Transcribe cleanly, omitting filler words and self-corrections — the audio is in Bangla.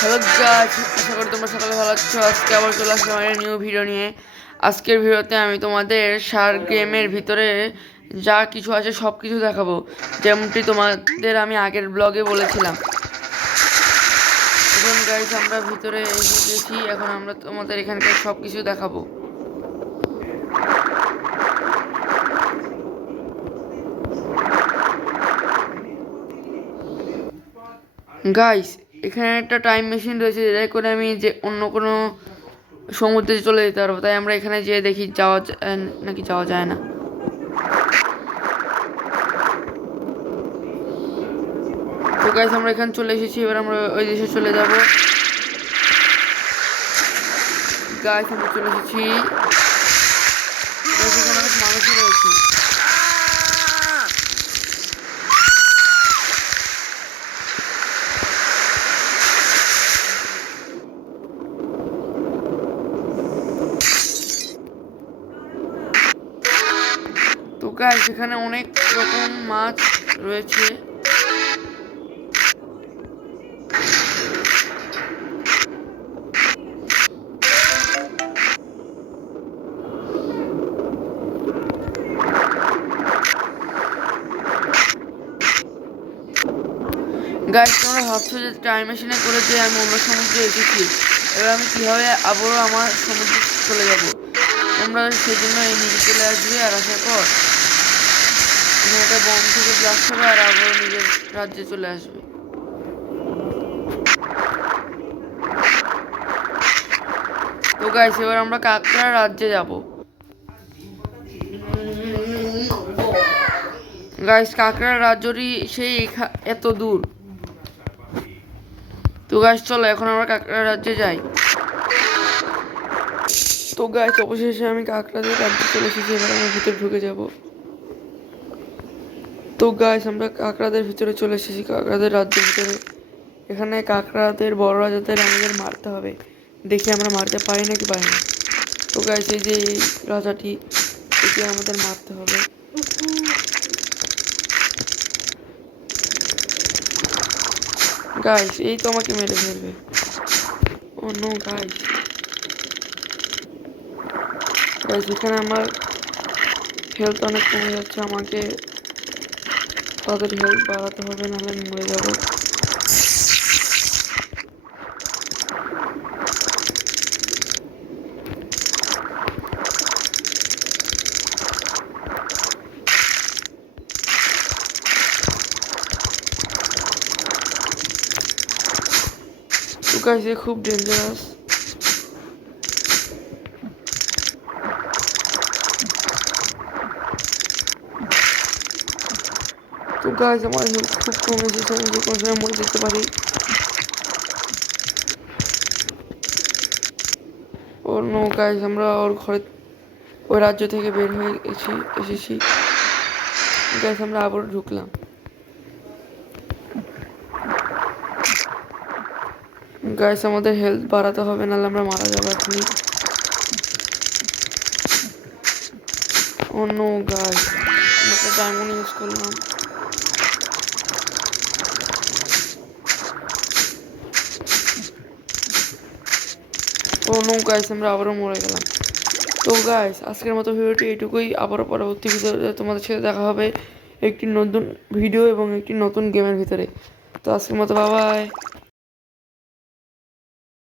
হ্যালো গাইস, আশা করি তোমরা সকালে ভালো আছো। আজকে আবার চলে আসলাম একটা নিউ ভিডিও নিয়ে। আজকের ভিডিওতে আমি তোমাদের শার্ক গেমের ভিতরে যা কিছু আছে সব কিছু দেখাবো, যেমনটি তোমাদের আমি আগের ব্লগে বলেছিলাম। এখন গাইস আমরা ভিতরে এসে গেছি, এখন আমরা তোমাদের এখানকার সব কিছু দেখাবো। গাইস, এখানে একটা টাইম মেশিন রয়েছে, যেটা করে আমি যে অন্য কোনো সমুদ্রে চলে যেতে পারবো। তাই আমরা এখানে যেয়ে দেখি যাওয়া নাকি যাওয়া যায় না। তো গাইস আমরা এখানে চলে এসেছি, এবার আমরা ওই দেশে চলে যাব। গাইস আমরা চলে এসেছি, এখানে অনেক মানুষই রয়েছে। তো গাইস এখানে অনেক রকম মাছ রয়েছে। গাইস তোমরা ভাবছো যে টাইম মেশিনে করে যে আমি অন্য সমুদ্রে এসেছি, এবার আমি কীভাবে আবারও আমার সমুদ্রে চলে যাব। তোমরা সেই জন্য এই নিচে চলে আসবে, আর আসার পর এখানে একটা বম থেকে ব্লাস্ট হবে, আর আবারও নিজের রাজ্যে চলে আসবে। তো গাইস এবার আমরা কাকড়া রাজ্যে যাব। গাইস কাকড়া রাজ্যটি সেই এত দূর। তো গাইস চলো এখন আমরা কাকড়া রাজ্যে যাই। তো গাইস অবশেষে আমি কাকড়াদের রাজ্যে চলে এসেছি, এবার আমরা ভিতরে ঢুকে যাব। তো গাইস আমরা কাকড়াদের ভিতরে চলে এসেছি, কাকড়াদের রাজ্যের ভিতরে। এখানে কাকড়াদের বড় রাজাদের আমাদের মারতে হবে, দেখি আমরা মারতে পারি নাকি পারি না। তো গাইস এই যে এই রাজাটি, একে আমাদের মারতে হবে। গাইস এই তো আমাকে মেরে ফেলবে। ও নো গাইস, গাইস এখানে আমার হেলথ অনেক কমে যাচ্ছে, আমাকে তাদের হেলথ বাড়াতে হবে, নাহলে আমি মরে যাবো। তো গাইস এ খুব ডেঞ্জারাস। তো গাইস আমার হেলথ খুব কমে এসেছে, আমি যে কোনো সময় মরে যেতে পারি। ও নো গাইস আমরা ওর ঘরে, ওই রাজ্য থেকে বের হয়ে এসেছি। গাইস আমরা আবার ঢুকলাম। গাইস আমাদের হেলথ বাড়াতে হবে, নাহলে আমরা মারা যাবো এখনই। ও নো গাইস আমরা ডায়মন্ড ইউজ করলাম। ও নো গাইস আমরা আবারও মরে গেলাম। তো গাইস আজকের মতো ভিডিওটি এইটুকুই, আবারও পরবর্তী ভিডিওতে তোমাদের সাথে দেখা হবে একটি নতুন ভিডিও এবং একটি নতুন গেমের ভিতরে। তো আজকের মতো বাই বাই।